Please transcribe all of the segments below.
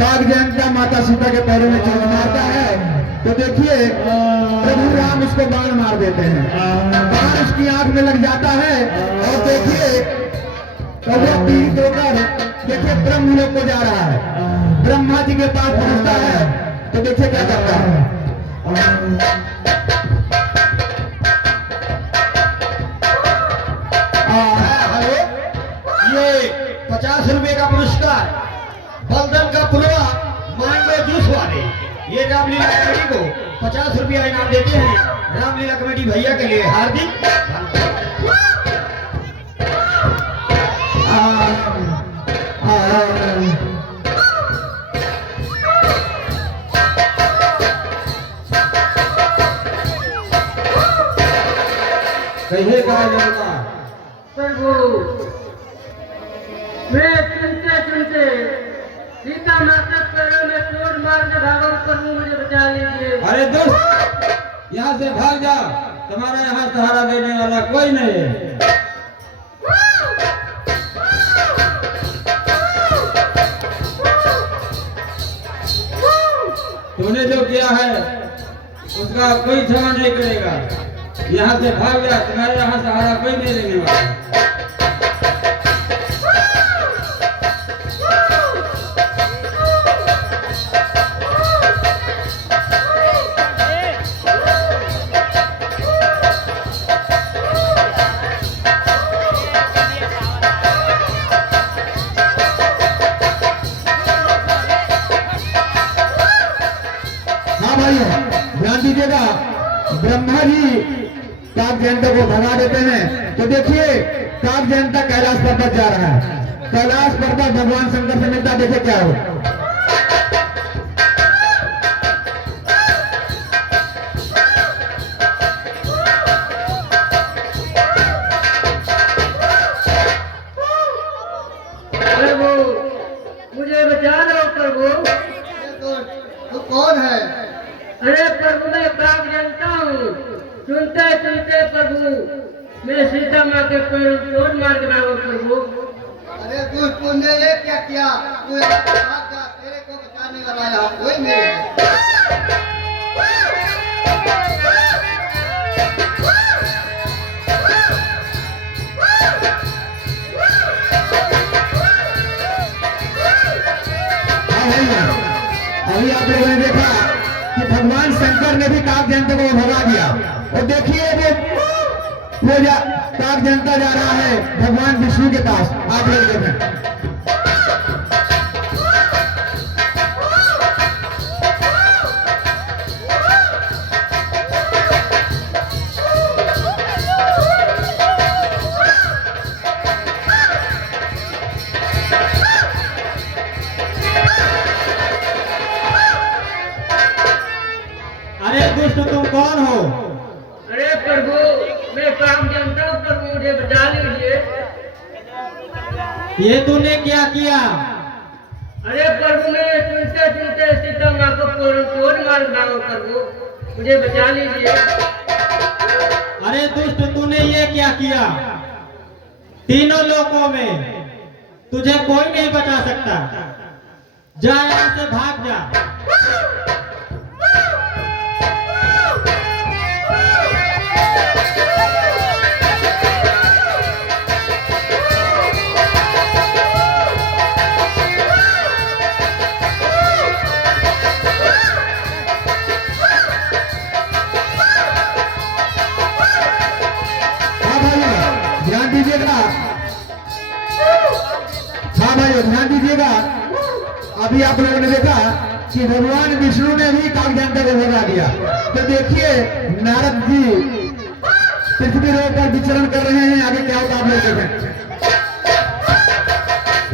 कागजयंता माता सीता के पैरों में चोट मारता है तो देखिए प्रभु राम उसको बाण मार देते हैं, बाण उसकी आंख में लग जाता है और देखिए तो वो पीड़ित होकर देखिए ब्रह्मलोक को जा रहा है, ब्रह्मा जी के पास पहुंचता है तो देखिए क्या करता है। हेलो, ये 50 रुपए का पुरस्कार बलदन का पुलवा मैंगो जूस वाले ये रामलीला कमेटी को 50 रुपया इनाम देते हैं। रामलीला कमेटी भैया के लिए हार्दिक कहिए कहा जाएगा। प्रभु मैं सुनते सुनते सीता माता पैरों में चोट मार के भागा, प्रभु मुझे बचा लीजिए। अरे दोस्त यहाँ से भाग जा, तुम्हारा यहाँ सहारा देने वाला कोई नहीं है। तूने जो किया है उसका कोई क्षमा नहीं करेगा। यहाँ से भाग जा, तुम्हारे यहाँ सहारा कोई नहीं देने वाला। हाँ भाइयों ध्यान दीजिएगा, ब्रह्मा जी कागजयंता को भगा देते हैं तो देखिए कागजयंता कैलाश पर्वत जा रहा है, कैलाश पर्वत भगवान शंकर से मिलता, देखिए क्या हो। प्रभु मुझे बचा लो प्रभु। तो कौन है? अरे प्रभु मैं कागजयंता हूँ, सुनते सुनते प्रभु मैं सीता माँ के पैरों में चोट मार के भागा प्रभु। अरे तूने ये क्या किया? तू भाग जा, तेरे को बचाने वाला यहाँ कोई नहीं है। अभी आप लोगों ने देखा कि भगवान शंकर ने भी कागजयंता को भगा दिया और देखिए वो कागजयंता जा रहा है भगवान विष्णु के पास। आप लोग देखें ये तूने क्या किया? अरे प्रभु मैं सुनते सुनते सीता माँ को तोड़ मार डालो प्रभु, मुझे बचा लीजिए। अरे दुष्ट, तूने ये क्या किया? तीनों लोकों में तुझे कोई नहीं बचा सकता। जा यहाँ से, भाग जा। ध्यान दीजिएगा, हाँ भाइयों ध्यान दीजिएगा। अभी आप लोगों ने देखा कि भगवान विष्णु ने भी काकजंता को भगा दिया। तो देखिए नारद जी पृथ्वी लोक पर विचरण कर रहे हैं, आगे क्या होता आप लोग देखें।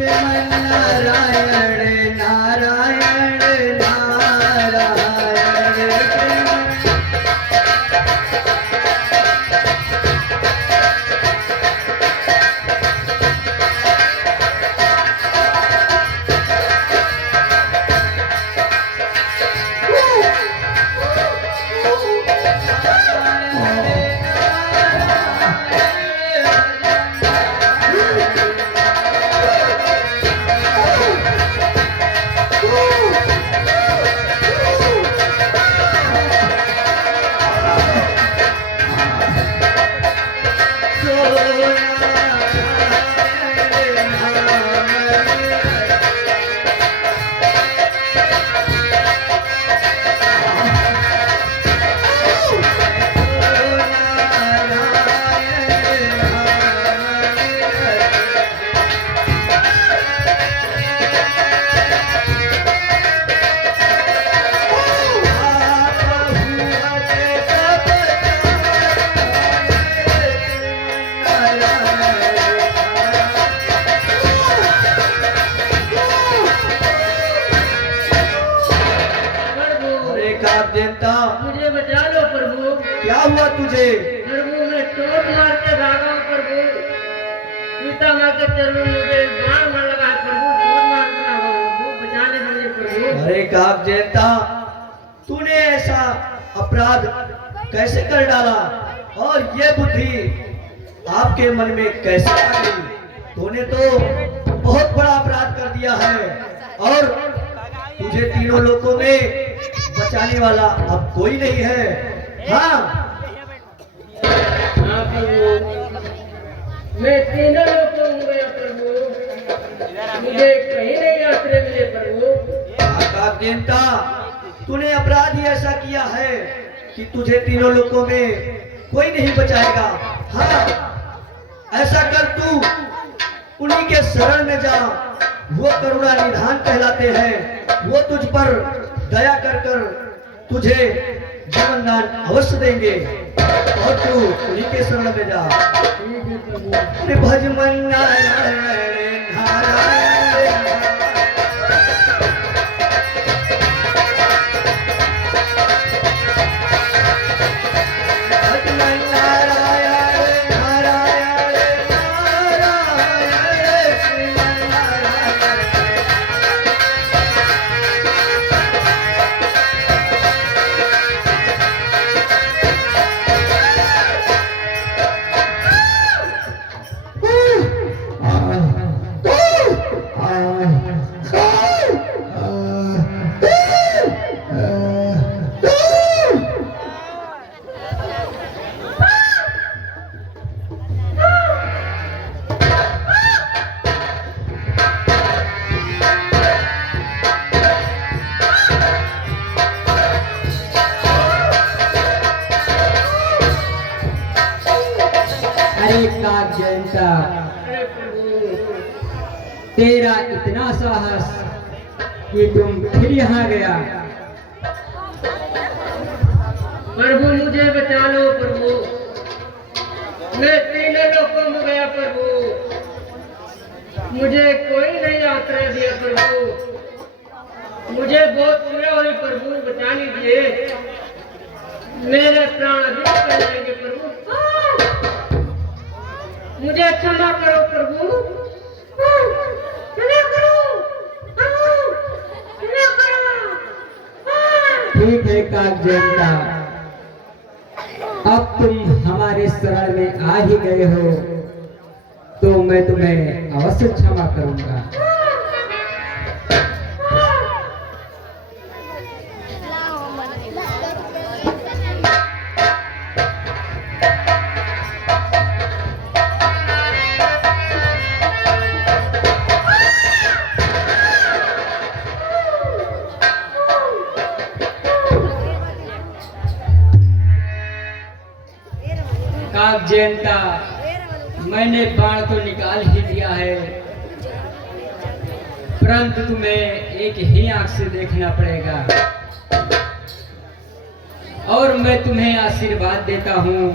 नारायण नारायण नारायण। देवता मुझे बचा लो प्रभु। क्या हुआ तुझे? प्रभु मैं चोट मार के भागा हूँ प्रभु, सीता माँ के चरणों में मुझे बाण मार लगा है प्रभु, चोट मार के भागा हूँ प्रभु, बचा ले मुझे प्रभु। अरे काक देवता, तूने ऐसा अपराध कैसे कर डाला और ये बुद्धि आपके मन में कैसे आ गई? तूने तो बहुत बड़ा अपराध कर दिया है और तुझे तीनों लोगों में बचाने वाला अब कोई नहीं है। हाँ प्रभु, मैं तीनों लोगों में गया प्रभु, मुझे कहीं नहीं आश्रय मिले प्रभु। देवता, तूने अपराध ही ऐसा किया है कि तुझे तीनों लोगों में कोई नहीं बचाएगा। हाँ ऐसा कर, तू उन्हीं के शरण में जा, वो करुणा निधान कहलाते हैं, वो तुझ पर दया कर कर तुझे जीवन दान अवश्य देंगे और तू उन्हीं के शरण में जा। भज मन नारायण नारायण। तेरा इतना साहस कि तुम फिर यहाँ गया। प्रभु मुझे बचा लो प्रभु, मैं तीनों लोगों में गया प्रभु, मुझे कोई नहीं आश्रय दिया प्रभु, मुझे बहुत पीड़ा हो रही प्रभु, बचा लीजिए, मेरे प्राण अभी निकल जाएंगे प्रभु, मुझे क्षमा करो प्रभु। ठीक है कागजेंता, अब तुम हमारे शरण में आ ही गए हो तो मैं तुम्हें अवश्य क्षमा करूंगा। कागजेंता, मैंने बाण तो निकाल ही दिया है, परंतु तुम्हें एक ही आंख से देखना पड़ेगा और मैं तुम्हें आशीर्वाद देता हूं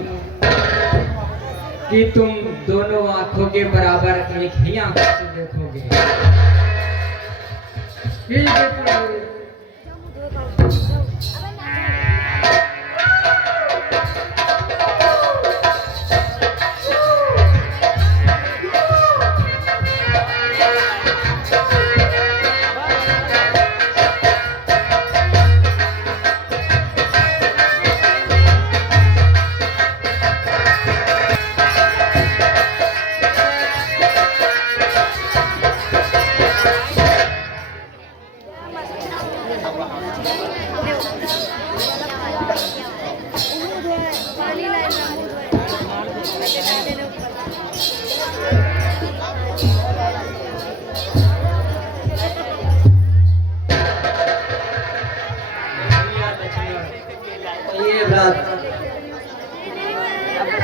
कि तुम दोनों आंखों के बराबर एक ही आंख से देखोगे। ठीक है प्रभु।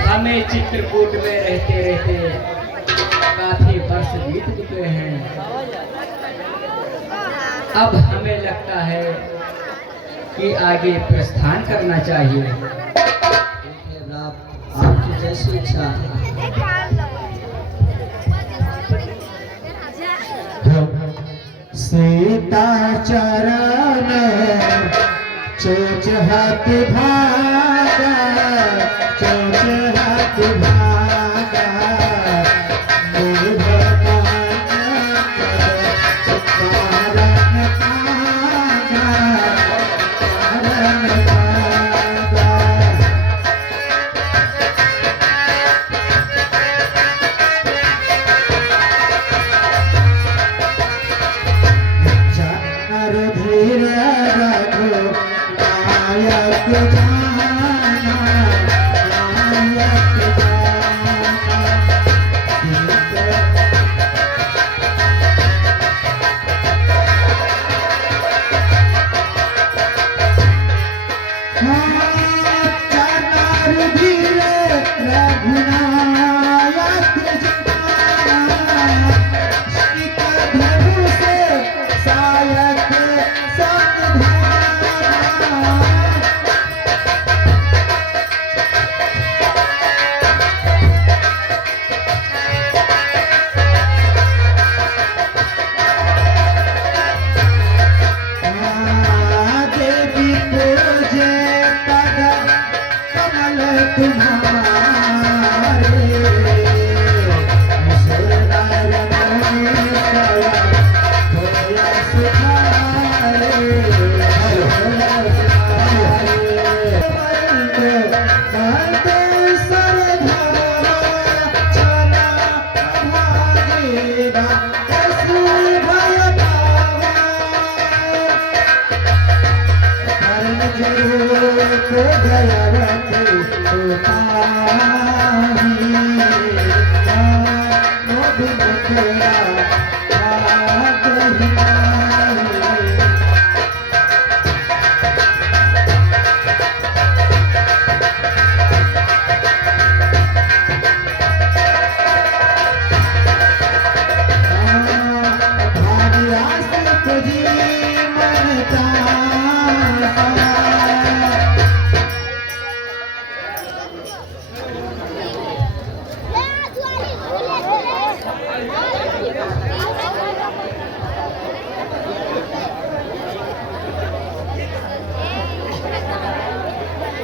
हमें चित्रकूट में रहते रहते काफी वर्ष बीत चुके हैं। अब हमें लगता है कि आगे प्रस्थान करना चाहिए। आपकी जैसी इच्छा। सीता चरण चोच हाथ भागा, चोच हाथ भागा,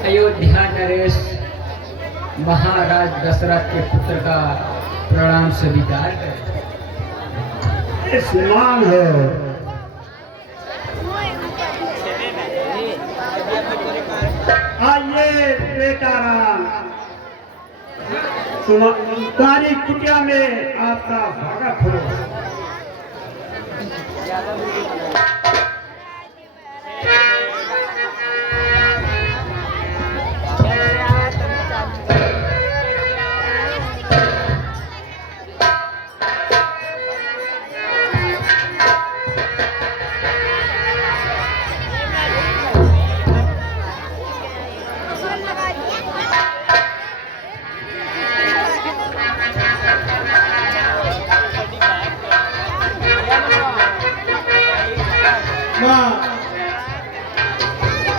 अयोध्या नरेश महाराज दशरथ के पुत्र का प्रणाम स्वीकार करें। सम्मान है। आइए बेटा राम, तुम्हारी कुटिया में आपका स्वागत हो।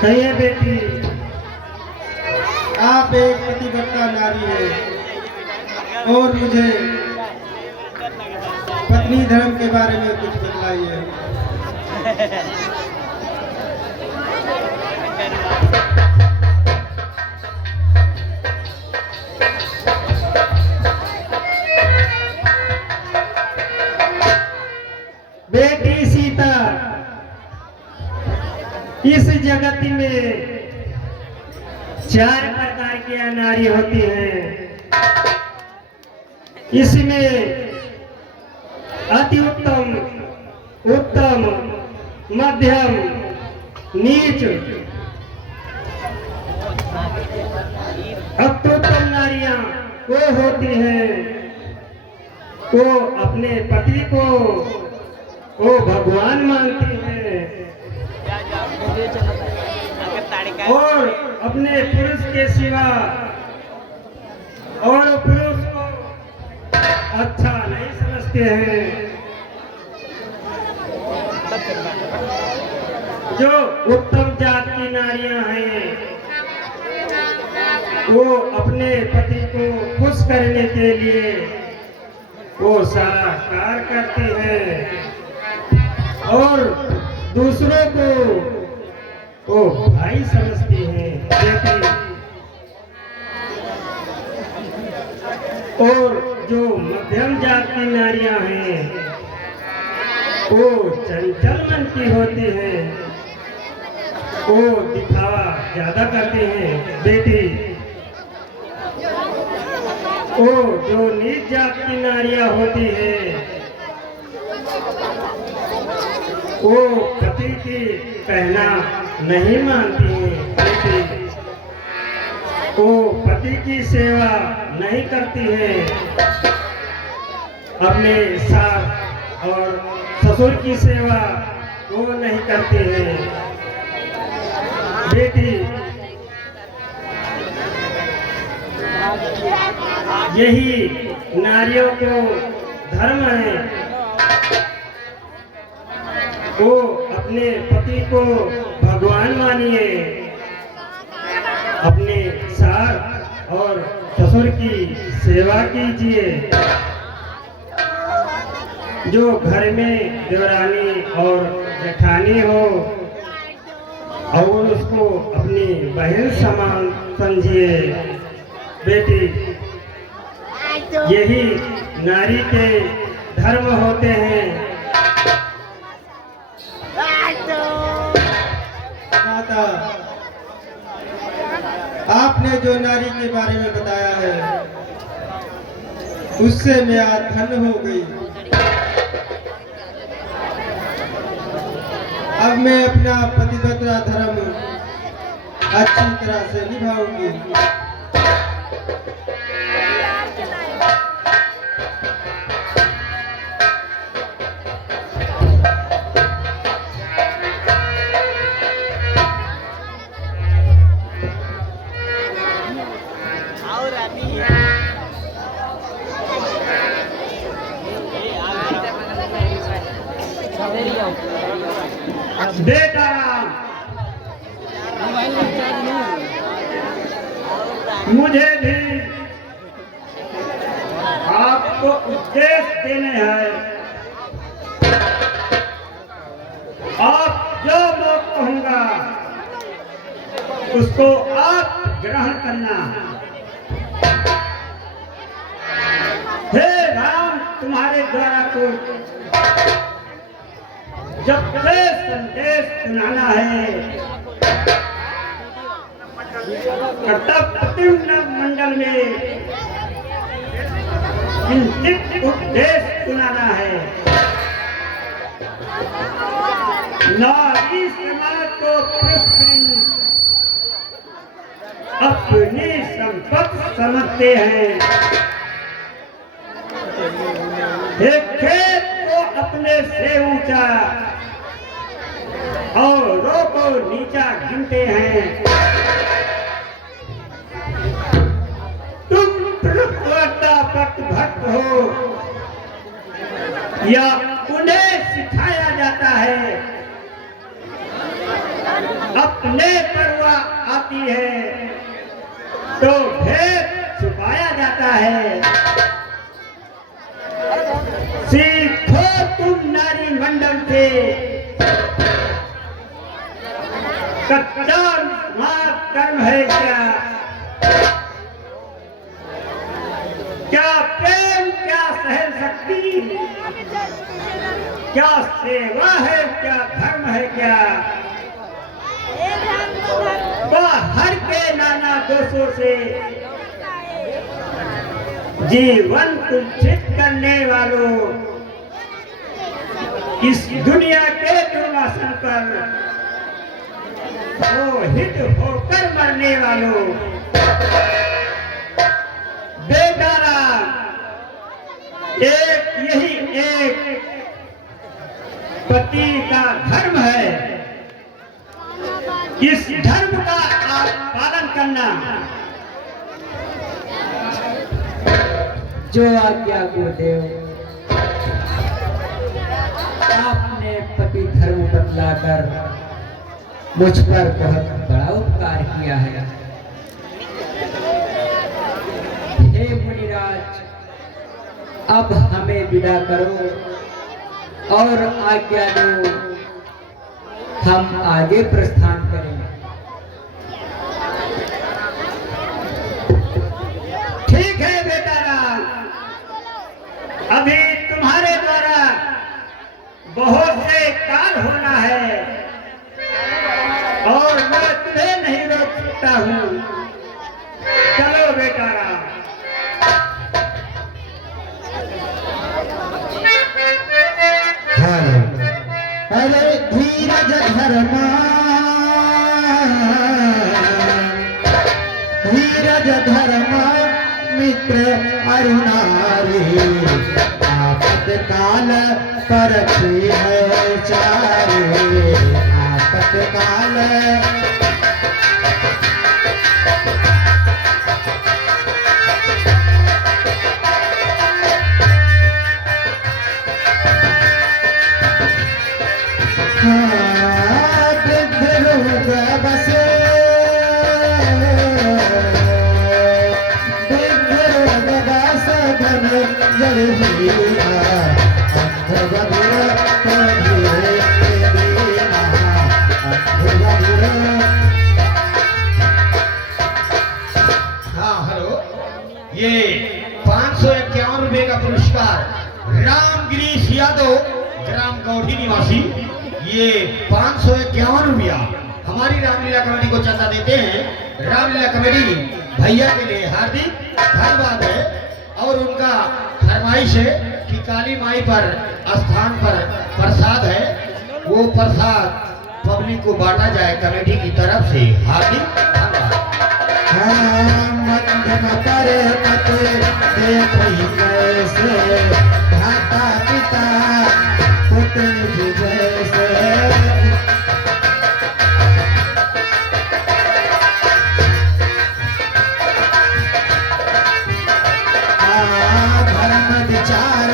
कहिए बेटी, आप एक पतिव्रता नारी है और मुझे पत्नी धर्म के बारे में कुछ बतलाइए। बेटी सीता, इस जगत में 4 प्रकार की नारी होती हैं। इसमें अति उत्तम, उत्तम, मध्यम, नीच। अत्युत्तम नारियां वो होती हैं वो अपने पति को वो भगवान मानती हैं और अपने पुरुष के सिवा और पुरुष को अच्छा नहीं समझते हैं। जो उत्तम जात की नारियां हैं वो अपने पति को खुश करने के लिए वो सारा कार्य करती हैं और दूसरों को वो भाई समझती हैं बेटी। और जो मध्यम जात की नारियां हैं वो चंचल मन की होती हैं, वो दिखावा ज्यादा करते हैं बेटी। वो जो नीच जात की नारियां होती है वो पति की कहना नहीं मानती हैं बेटी। वो पति की सेवा नहीं करती है, अपने सास और ससुर की सेवा वो नहीं करती है बेटी। यही नारियों को धर्म है, वो अपने पति को भगवान मानिए, अपने सास और ससुर की सेवा कीजिए। जो घर में देवरानी और जेठानी हो और उसको अपनी बहन समान समझिए बेटी। यही नारी के धर्म होते हैं। माता, आपने जो नारी के बारे में बताया है उससे मैं आज धन्य हो गई। अब मैं अपना पतिव्रता धर्म अच्छी तरह से निभाऊंगी। बेटा मुझे भी आपको उपदेश देने हैं। आप जो मैं कहूँगा उसको आप ग्रहण करना। हे राम, तुम्हारे द्वारा को जब से संदेश सुनाना है कर्तव्य मंडल में किंचित उपदेश सुनाना है। नारी समाज को पुरस्कृत अपनी संपत्ति समझते हैं। एक खेत को अपने से ऊंचा औरों को नीचा गिनते हैं। तुम पट भक्त हो या उन्हें सिखाया जाता है, अपने परवाह आती है तो भेद छुपाया जाता है। सीखो तुम नारी मंडल से कच्चा मार्ग कर्म है क्या, क्या प्रेम, क्या सहन शक्ति, क्या सेवा है, क्या धर्म है, क्या बाहर के नाना दोषों से जीवन कुंठित करने वालों, इस दुनिया के दुर्वासन पर मोहित होकर मरने वालों, बेचारा यही एक पति का धर्म है। इस धर्म का आप पालन करना। जो आज्ञा गुरुदेव, आपने पति धर्म बतलाकर मुझ पर बहुत बड़ा उपकार किया है। हे मुनिराज, अब हमें विदा करो और आज्ञा दो, हम आगे प्रस्थान करेंगे। ठीक है बेटा राम, अभी तुम्हारे द्वारा बहुत से काल होना है और मैं तुम्हें नहीं रोक सकता हूँ। चलो बेटा राम। अरे धीरज धर्मा, धीरज धर्मा मित्र अरुणारी, आपत काल परखी है चारे, आपत काल बसे, हाँ हेलो, ये 551 रुपए का पुरस्कार रामगिरीश यादव, ग्राम गौढ़ी निवासी, ये 551 रुपया हमारी रामलीला कमेटी को चंदा देते हैं। रामलीला कमेटी भैया के लिए हार्दिक धन्यवाद है और उनका फरमाइश है कि काली माई पर स्थान पर प्रसाद है, वो प्रसाद पब्लिक को बांटा जाए कमेटी की तरफ से। हार्दिक धन्यवाद। कैसे माता पिता पुत्र जैसे, धर्म विचार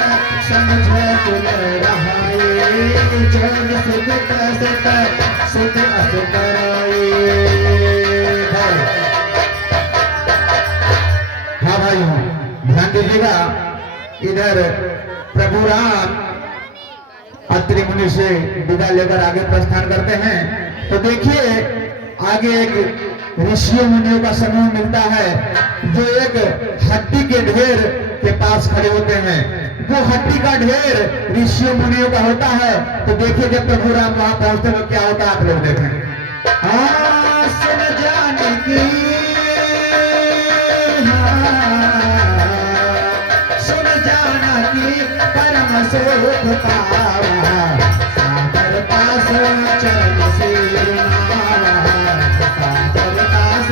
समझे तुम रहाए, जग सुख सुख अस कराए। हाँ भाइयों, ध्यान दीजिएगा, इधर प्रभु राम अत्रि मुनि से विदा लेकर आगे प्रस्थान करते हैं। तो देखिए आगे एक ऋषियों मुनियों का समूह मिलता है जो एक हड्डी के ढेर के पास खड़े होते हैं। वो हड्डी का ढेर ऋषियों मुनियों का होता है। तो देखिए जब प्रभु राम वहां पहुंचते तो क्या होता है, आप लोग देखें। सुन जाने की परम सुख पावा सागर पास चरण सिर नावा सागर पास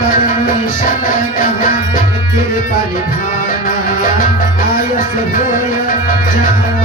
परमेश्वर कहा कृपा निधाना आयस होय जाओ